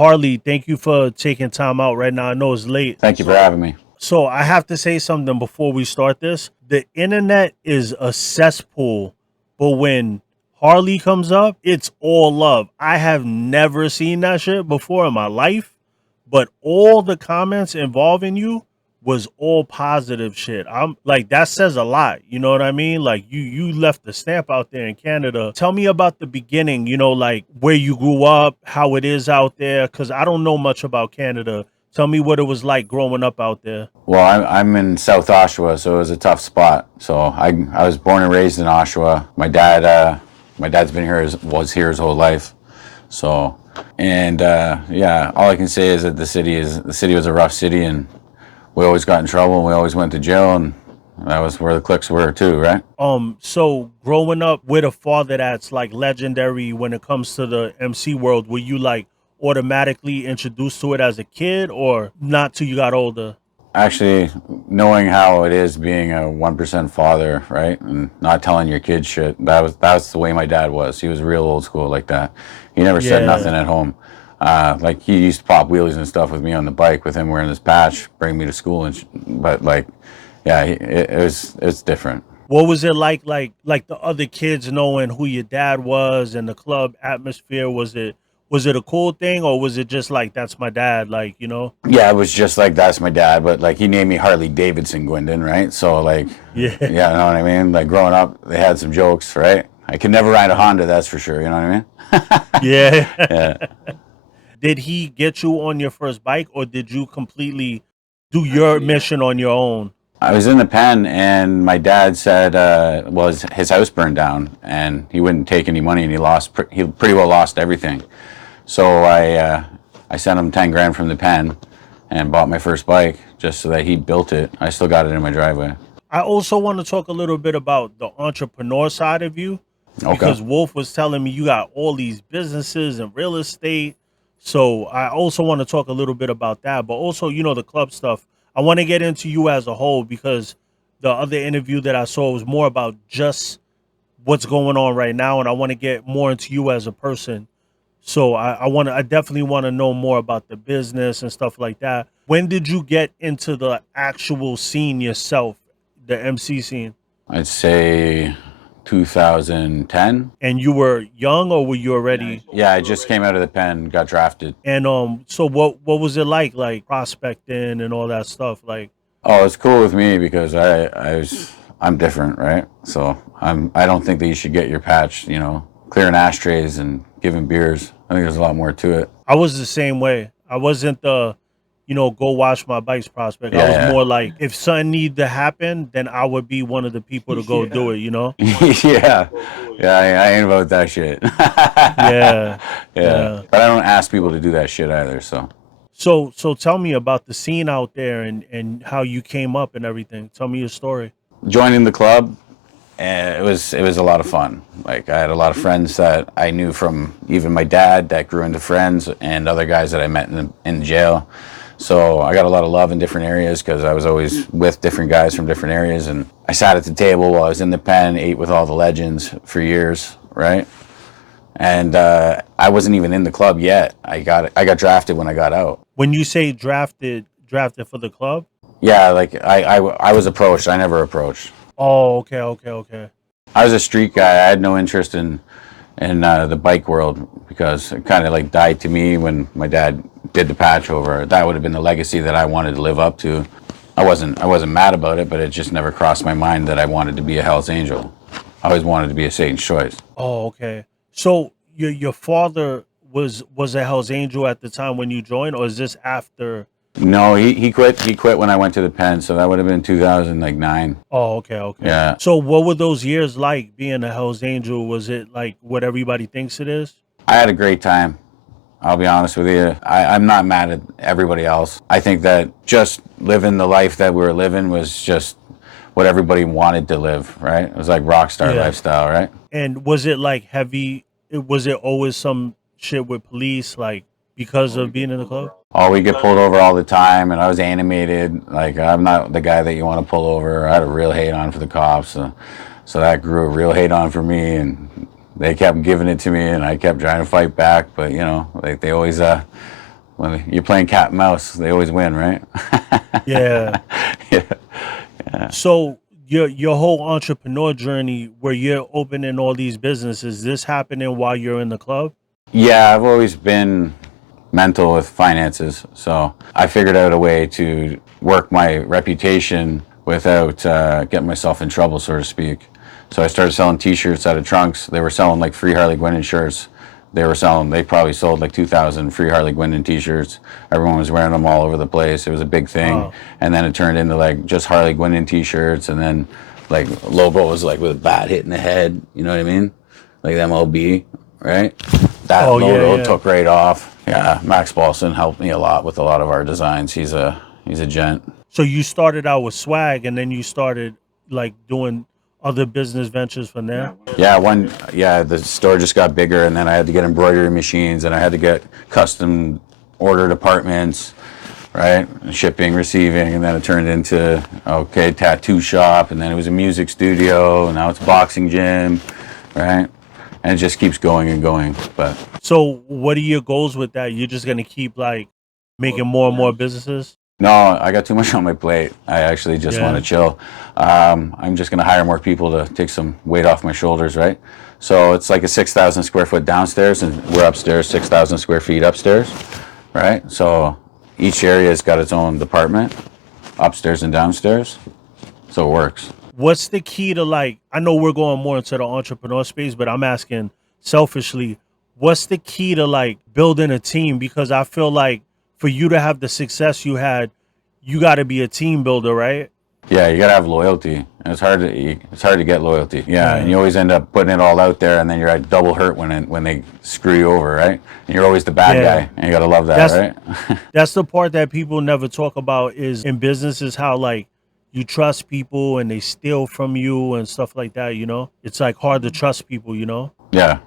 Harley, thank you for taking time out right now. I know it's late. Thank you for having me. So I have to say something before we start this. The internet is a cesspool, but when Harley comes up, it's all love. I have never seen that shit before in my life, but all the comments involving you was all positive shit. I'm like that says a lot. You know what I mean? Like you left the stamp out there in Canada. Tell me about the beginning, like where you grew up, how it is out there cuz I don't know much about Canada. Tell me what it was like growing up out there. Well, I'm in South Oshawa, so it was a tough spot. So I was born and raised in Oshawa. My dad's been here was here his whole life. So and yeah, all I can say is that the city was a rough city, and we always got in trouble, and we always went to jail, and that was where the cliques were too, right? So growing up with a father that's like legendary when it comes to the MC world, were you like automatically introduced to it as a kid or not till you got older? Actually, knowing how it is being a 1% father, right, and not telling your kids shit. That was the way my dad was. He was real old school like that. He never said Yeah. nothing at home. Like he used to pop wheelies and stuff with me on the bike with him wearing this patch, bring me to school but like, yeah, it's different. What was it like the other kids knowing who your dad was and the club atmosphere? Was it a cool thing or was it just like that's my dad, Yeah, it was just like that's my dad, but like he named me Harley Davidson Guindon, right? So like, Yeah. yeah, you know what I mean. Like growing up, they had some jokes, right? I could never ride a Honda, that's for sure. You know what I mean? Yeah. Yeah. Did he get you on your first bike or did you completely do your mission on your own? I was in the pen, and my dad said, well, his house burned down, and he wouldn't take any money, and he pretty well lost everything. So I sent him 10 grand from the pen, and bought my first bike just so that he built it. I still got it in my driveway. I also want to talk a little bit about the entrepreneur side of you Okay. because Wolf was telling me you got all these businesses and real estate. So I also want to talk a little bit about that, but also, the club stuff. I want to get into you as a whole because the other interview that I saw was more about just what's going on right now, and I want to get more into you as a person. So I definitely want to know more about the business and stuff like that. When did you get into the actual scene yourself, the MC scene? I'd say 2010. And you were young or were you already? Yeah, I just came out of the pen, got drafted. And so what was it like prospecting and all that stuff? Like, Oh, it's cool with me because I'm different, right? So I don't think that you should get your patch, clearing ashtrays and giving beers. I think there's a lot more to it. I was the same way. I wasn't the, go wash my bikes prospect. I was Yeah, more like if something needed to happen, then I would be one of the people to go do it, yeah. Yeah, I ain't about that shit. Yeah. Yeah, Yeah. but I don't ask people to do that shit either. So So tell me about the scene out there and how you came up and everything. Tell me your story. joining the club, it was a lot of fun. Like I had a lot of friends that I knew from even my dad that grew into friends, and other guys that I met in jail. So I got a lot of love in different areas because I was always with different guys from different areas, and I sat at the table while I was in the pen, ate with all the legends for years, right? And I wasn't even in the club yet. I got drafted when I got out. When you say drafted for the club? Yeah, like I was approached. I never approached. Oh, okay, okay, okay. I was a street guy. I had no interest in the bike world because it kind of like died to me when my dad did the patch over. That would have been the legacy that I wanted to live up to. I wasn't mad about it, but it just never crossed my mind that I wanted to be a Hell's Angel. I always wanted to be a Satan's Choice. Oh, okay. So your father was a Hell's Angel at the time when you joined, or is this after? No, he quit. He quit when I went to the pen, so that would have been 2009. Oh, okay, okay. Yeah, So what were those years like being a Hell's Angel? Was it like what everybody thinks it is? I had a great time. I'll be honest with you. I'm not mad at everybody else. I think that just living the life that we were living was just what everybody wanted to live, right? It was like rock star Yeah. lifestyle, right? And was it like heavy? Was it always some shit with police, like because of being in the club? Oh, we get pulled over all the time, and I was animated. Like I'm not the guy that you want to pull over. I had a real hate on for the cops, so that grew a real hate on for me, and they kept giving it to me, and I kept trying to fight back. But like they always when you're playing cat and mouse, they always win, right? Yeah. Yeah. So your whole entrepreneur journey, where you're opening all these businesses, this happening while you're in the club? Yeah, I've always been mental with finances, so I figured out a way to work my reputation without getting myself in trouble, so to speak. So I started selling T-shirts out of trunks. They were selling like free Harley Guindon shirts. They probably sold like 2,000 free Harley Guindon T-shirts. Everyone was wearing them all over the place. It was a big thing. Wow. And then it turned into like just Harley Guindon T-shirts, and then like logo was like with a bat hitting the head. You know what I mean? Like the MLB, right? That Oh, yeah, logo yeah. took right off. Yeah, Max Balson helped me a lot with a lot of our designs. He's a gent. So you started out with swag, and then you started like doing other business ventures from there? Yeah, the store just got bigger, and then I had to get embroidery machines, and I had to get custom order departments, right? Shipping, receiving, and then it turned into, okay, tattoo shop, and then it was a music studio, and now it's a boxing gym, right? And it just keeps going and going. But So what are your goals with that? You're just gonna keep like making more and more businesses? no, I got too much on my plate. I actually just want Yeah. to chill. I'm just going to hire more people to take some weight off my shoulders, right? So it's like a 6,000 square foot downstairs, and we're upstairs, 6,000 square feet upstairs, right? So each area has got its own department, upstairs and downstairs. So it works. What's the key to, like, I know we're going more into the entrepreneur space, but I'm asking selfishly, what's the key to like building a team? Because I feel like for you to have the success you had, you got to be a team builder, right? Yeah, you gotta have loyalty, and it's hard to get loyalty. Yeah, and Yeah. you always end up putting it all out there, and then you're at double hurt when they screw you over, right? And you're always the bad Yeah. guy, and you gotta love that, That's right? that's the part that people never talk about is in business, is how like you trust people and they steal from you and stuff like that, you know? It's like hard to trust people, you know? Yeah,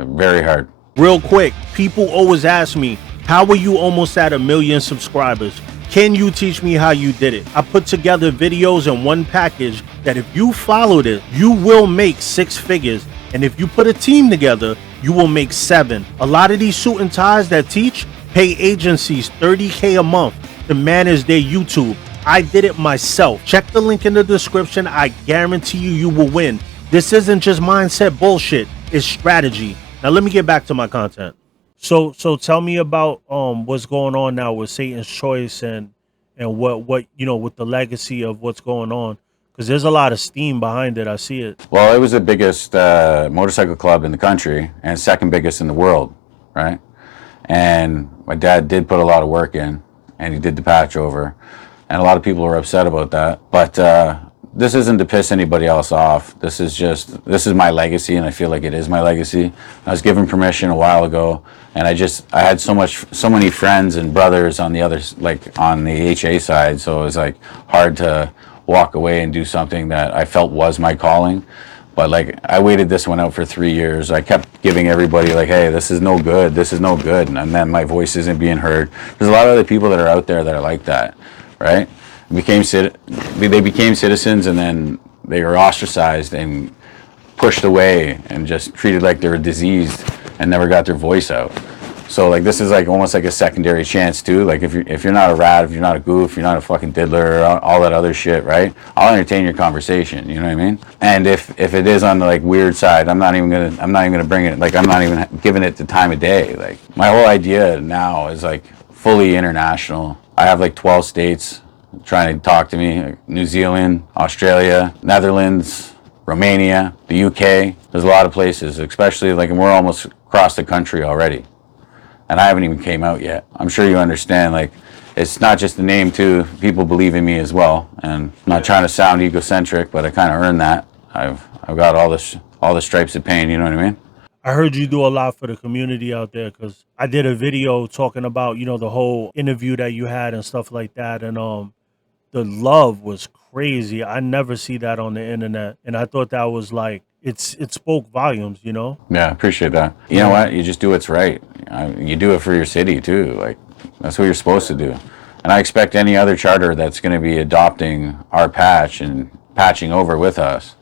very hard. Real quick, people always ask me, how are you almost at 1 million subscribers? Can you teach me how you did it? I put together videos in one package that if you followed it, you will make 6 figures. And if you put a team together, you will make 7. A lot of these suit and ties that teach pay agencies $30K a month to manage their YouTube. I did it myself. Check the link in the description. I guarantee you will win. This isn't just mindset bullshit. It's strategy. Now let me get back to my content. So tell me about what's going on now with Satan's Choice and what you know with the legacy of what's going on, because there's a lot of steam behind it. I see it. Well, it was the biggest motorcycle club in the country and second biggest in the world, right? And my dad did put a lot of work in, and he did the patch over, and a lot of people were upset about that. But this isn't to piss anybody else off. This is my legacy, and I feel like it is my legacy. I was given permission a while ago, and I had so many friends and brothers on the others, like on the HA side, so it was like hard to walk away and do something that I felt was my calling. But like I waited this one out for 3 years. I kept giving everybody like, hey, this is no good, and then my voice isn't being heard. There's a lot of other people that are out there that are like that, right? They became citizens, and then they were ostracized and pushed away and just treated like they were diseased and never got their voice out. So like this is like almost like a secondary chance too. Like if you're not a rat, if you're not a goof, you're not a fucking diddler, all that other shit, right? I'll entertain your conversation. You know what I mean? And if it is on the like weird side, I'm not even gonna bring it. Like I'm not even giving it the time of day. Like my whole idea now is like fully international. I have like 12 states trying to talk to me, like New Zealand, Australia, Netherlands, Romania, the UK. There's a lot of places, especially like, and we're almost across the country already. And I haven't even came out yet. I'm sure you understand, like, it's not just the name too. People believe in me as well. And I'm not trying to sound egocentric, but I kind of earned that. I've got all the stripes of pain, you know what I mean? I heard you do a lot for the community out there, because I did a video talking about, you know, the whole interview that you had and stuff like that. And the love was crazy. I never see that on the internet. And I thought that was like, it spoke volumes, you know? Yeah, appreciate that. You know what? You just do what's right. You do it for your city too. Like that's what you're supposed to do. And I expect any other charter that's going to be adopting our patch and patching over with us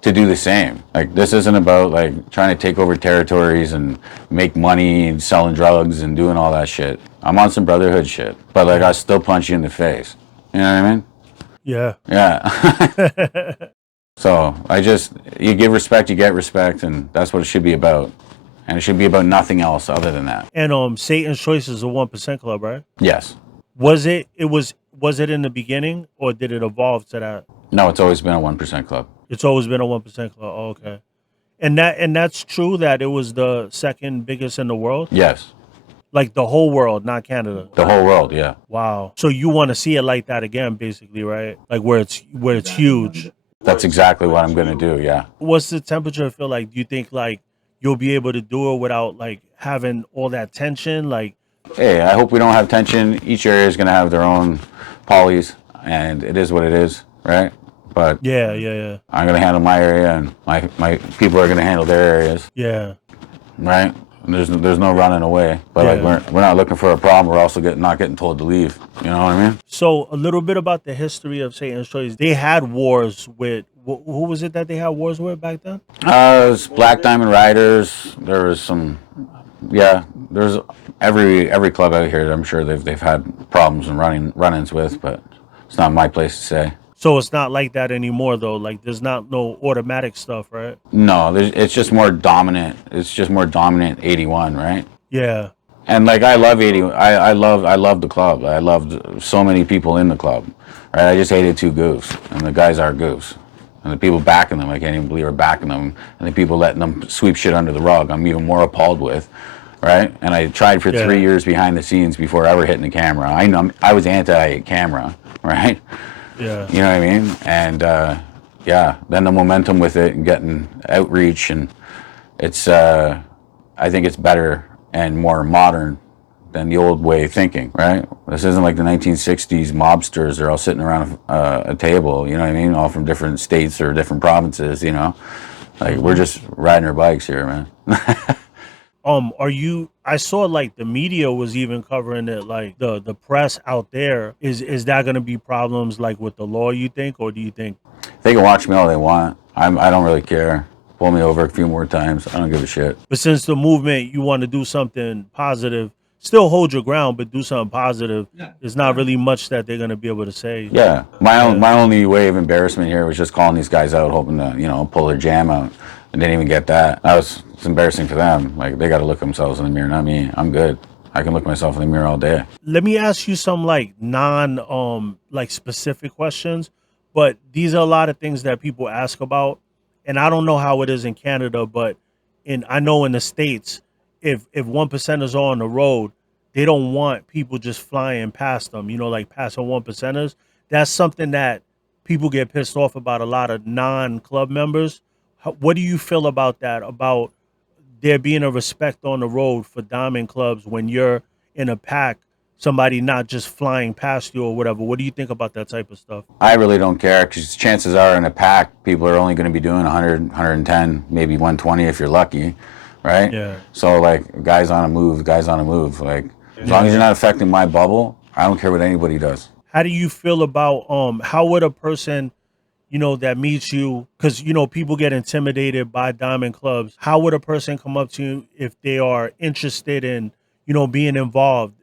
to do the same. Like this isn't about like trying to take over territories and make money and selling drugs and doing all that shit. I'm on some Brotherhood shit, but like I still punch you in the face. You know what I mean? Yeah. Yeah. So you give respect, you get respect, and that's what it should be about. And it should be about nothing else other than that. And Satan's Choice is a 1% club, right? Yes. Was it in the beginning, or did it evolve to that? No, it's always been a 1% club. It's always been a 1% club. Oh, okay. And that's true that it was the second biggest in the world? Yes. Like the whole world, not Canada. The whole world, yeah. Wow. So you want to see it like that again, basically, right? Like where it's huge. That's exactly what I'm gonna do, yeah. What's the temperature feel like? Do you think like you'll be able to do it without like having all that tension? Like, Hey, I hope we don't have tension. Each area is gonna have their own polys, and it is what it is, right? But yeah. I'm gonna handle my area, and my people are gonna handle their areas, Yeah. right? And there's no running away. But Yeah. like we're not looking for a problem. We're also not getting told to leave. You know what I mean? So a little bit about the history of Satan's Choice. They had wars with who was it that they had wars with back then? It was Black Diamond Riders. There was some, yeah. There's every club out here. I'm sure they've had problems and run-ins with, but it's not my place to say. So it's not like that anymore, though. Like there's not no automatic stuff, right? No, it's just more dominant. It's just more dominant 81, right? Yeah. And like I love 80. I love the club. I loved so many people in the club, right? I just hated two goofs, and the guys are goofs, and the people backing them, I can't even believe are backing them, and the people letting them sweep shit under the rug, I'm even more appalled with, right? And I tried for 3 years behind the scenes before ever hitting the camera. I know I was anti-camera, right? Yeah. You know what I mean? And yeah, then the momentum with it and getting outreach, and it's I think it's better and more modern than the old way of thinking, right? This isn't like the 1960s mobsters. They're all sitting around a table, you know what I mean? All from different states or different provinces, you know? Like, we're just riding our bikes here, man. I saw like the media was even covering it, like the press out there. Is that going to be problems like with the law, you think, or do you think They can watch me all they want. I don't really care. Pull me over a few more times. I don't give a shit. But since the movement, you want to do something positive, still hold your ground, but do something positive. There's not really much that they're going to be able to say. Yeah. My only way of embarrassment here was just calling these guys out, hoping to, you know, pull their jam out. I didn't even get that. It's embarrassing for them. Like, they got to look themselves in the mirror, not me. I'm good. I can look myself in the mirror all day. Let me ask you some like like specific questions, but these are a lot of things that people ask about, and I don't know how it is in Canada, but I know in the States, if 1%ers are on the road, they don't want people just flying past them, you know, like passing 1%ers. That's something that people get pissed off about, a lot of non-club members. What do you feel about that? About there being a respect on the road for diamond clubs when you're in a pack, somebody not just flying past you or whatever. What do you think about that type of stuff? I really don't care, because chances are in a pack, people are only going to be doing 100, 110, maybe 120 if you're lucky, right? Yeah. So, like, guys on a move. Like, as long as you're not affecting my bubble, I don't care what anybody does. How do you feel about how would a person, you know, that meets you, because you know people get intimidated by diamond clubs, how would a person come up to you if they are interested in, you know, being involved?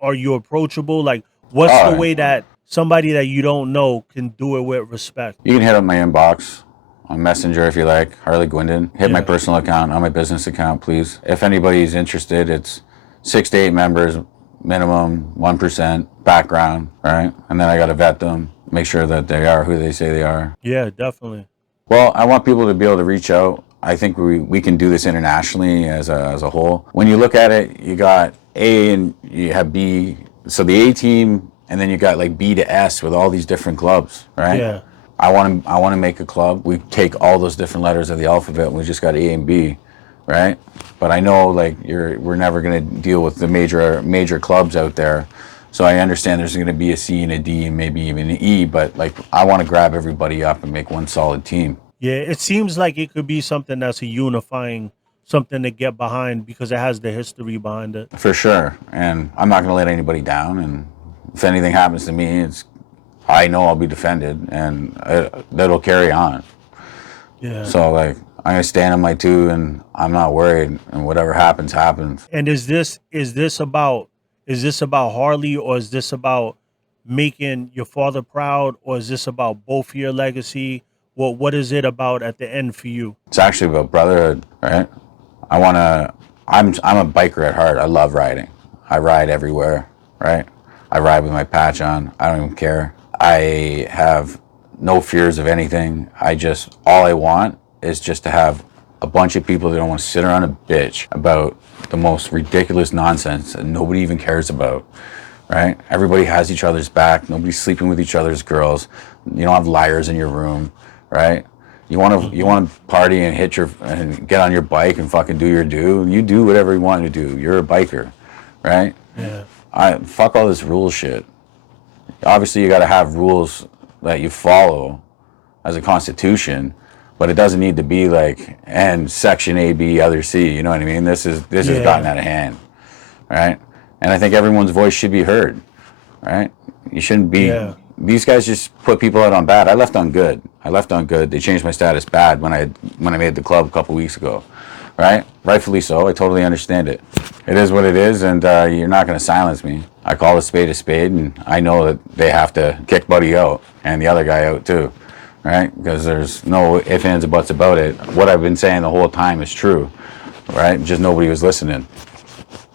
Are you approachable? Like, what's the way that somebody that you don't know can do it with respect? You can hit up my inbox on Messenger if you like, Harley Guindon. Hit my personal account, on my business account, please. If anybody's interested, it's 6 to 8 members minimum, 1% background, right? And then I got to vet them, make sure that they are who they say they are. Yeah, definitely. Well, I want people to be able to reach out. I think we can do this internationally as a whole. When you look at it, you got A and you have B. So the A team, and then you got like B to S with all these different clubs, right? Yeah. I want to make a club. We take all those different letters of the alphabet, and we just got A and B, right? But I know like we're never going to deal with the major clubs out there. So I understand there's going to be a C and a D and maybe even an E, but like I want to grab everybody up and make one solid team. Yeah, it seems like it could be something that's a unifying, something to get behind because it has the history behind it. For sure. And I'm not going to let anybody down. And if anything happens to me, I know I'll be defended, and that'll carry on. Yeah. So like I'm going to stand on my two, and I'm not worried, and whatever happens, happens. And is this about, Is this about Harley, or is this about making your father proud, or is this about both of your legacy? What is it about at the end for you? It's actually about brotherhood, right? I want to. I'm a biker at heart. I love riding. I ride everywhere, right? I ride with my patch on. I don't even care. I have no fears of anything. All I want is just to have a bunch of people that don't want to sit around and bitch about the most ridiculous nonsense that nobody even cares about, right? Everybody has each other's back. Nobody's sleeping with each other's girls. You don't have liars in your room, right? You want to party and and get on your bike and fucking do your do. You do whatever you want to do. You're a biker, right? Yeah. I fuck all this rule shit. Obviously, you got to have rules that you follow as a constitution, but it doesn't need to be like and section A, B, other C. You know what I mean? This has gotten out of hand, right? And I think everyone's voice should be heard, right? You shouldn't be. Yeah. These guys just put people out on bad. I left on good. They changed my status bad when I made the club a couple weeks ago, right? Rightfully so. I totally understand it. It is what it is, and you're not going to silence me. I call a spade, and I know that they have to kick Buddy out and the other guy out too, right? Because there's no ifs, ands, or buts about it. What I've been saying the whole time is true, right? Just nobody was listening.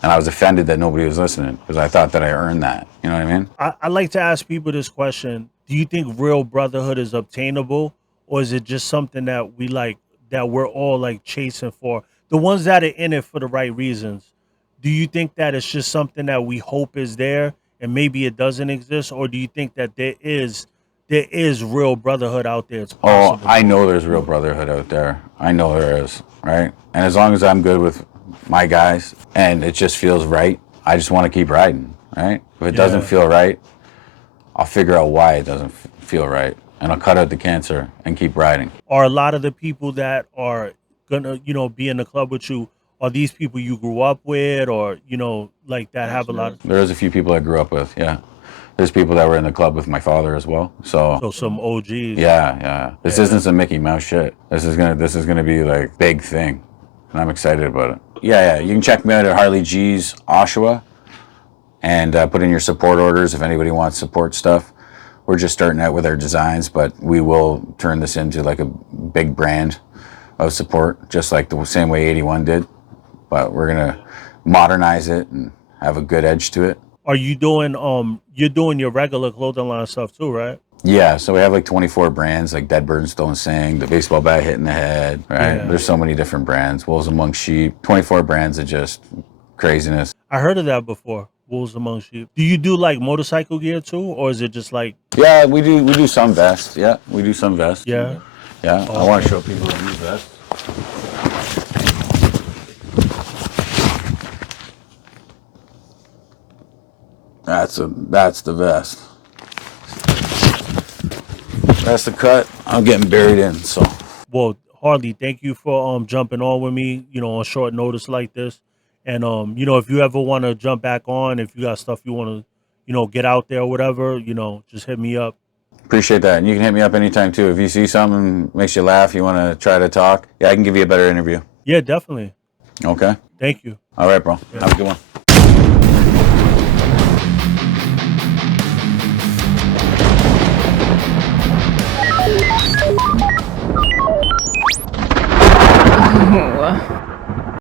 And I was offended that nobody was listening because I thought that I earned that. You know what I mean? I like to ask people this question. Do you think real brotherhood is obtainable, or is it just something that we're all like chasing for? The ones that are in it for the right reasons. Do you think that it's just something that we hope is there and maybe it doesn't exist? Or do you think that there is real brotherhood out there? It's Oh, possible. I know there's real brotherhood out there. I know there is, right? And as long as I'm good with my guys and it just feels right, I just want to keep riding, right? If it doesn't Yeah. feel right, I'll figure out why it doesn't feel right. And I'll cut out the cancer and keep riding. Are a lot of the people that are gonna, be in the club with you, are these people you grew up with, or like that have a lot of There's a few people I grew up with, yeah. There's people that were in the club with my father as well. So so some OGs? yeah. This isn't some Mickey Mouse shit. This is gonna be like big thing. And I'm excited about it. Yeah. You can check me out at Harley G's Oshawa and put in your support orders if anybody wants support stuff. We're just starting out with our designs, but we will turn this into like a big brand of support, just like the same way 81 did. But we're gonna modernize it and have a good edge to it. Are you doing you're doing your regular clothing line stuff too, right? Yeah, so we have like 24 brands, like Dead Birds Don't Sing, the baseball bat hitting the head, right? Yeah. There's so many different brands. Wolves Among Sheep, 24 brands of just craziness. I heard of that before. Wolves among sheep. Do you do like motorcycle gear too, or is it just like Yeah, we do some vests. Yeah, we do some vests. yeah? Yeah, I want to show people how to use vests. That's the vest. That's the cut. I'm getting buried in, so. Well, Harley, thank you for jumping on with me, on short notice like this. And if you ever want to jump back on, if you got stuff you want to, get out there or whatever, just hit me up. Appreciate that. And you can hit me up anytime too. If you see something makes you laugh, you want to try to talk, yeah, I can give you a better interview. Yeah, definitely. Okay? Thank you. All right, bro. Have a good one. Oh.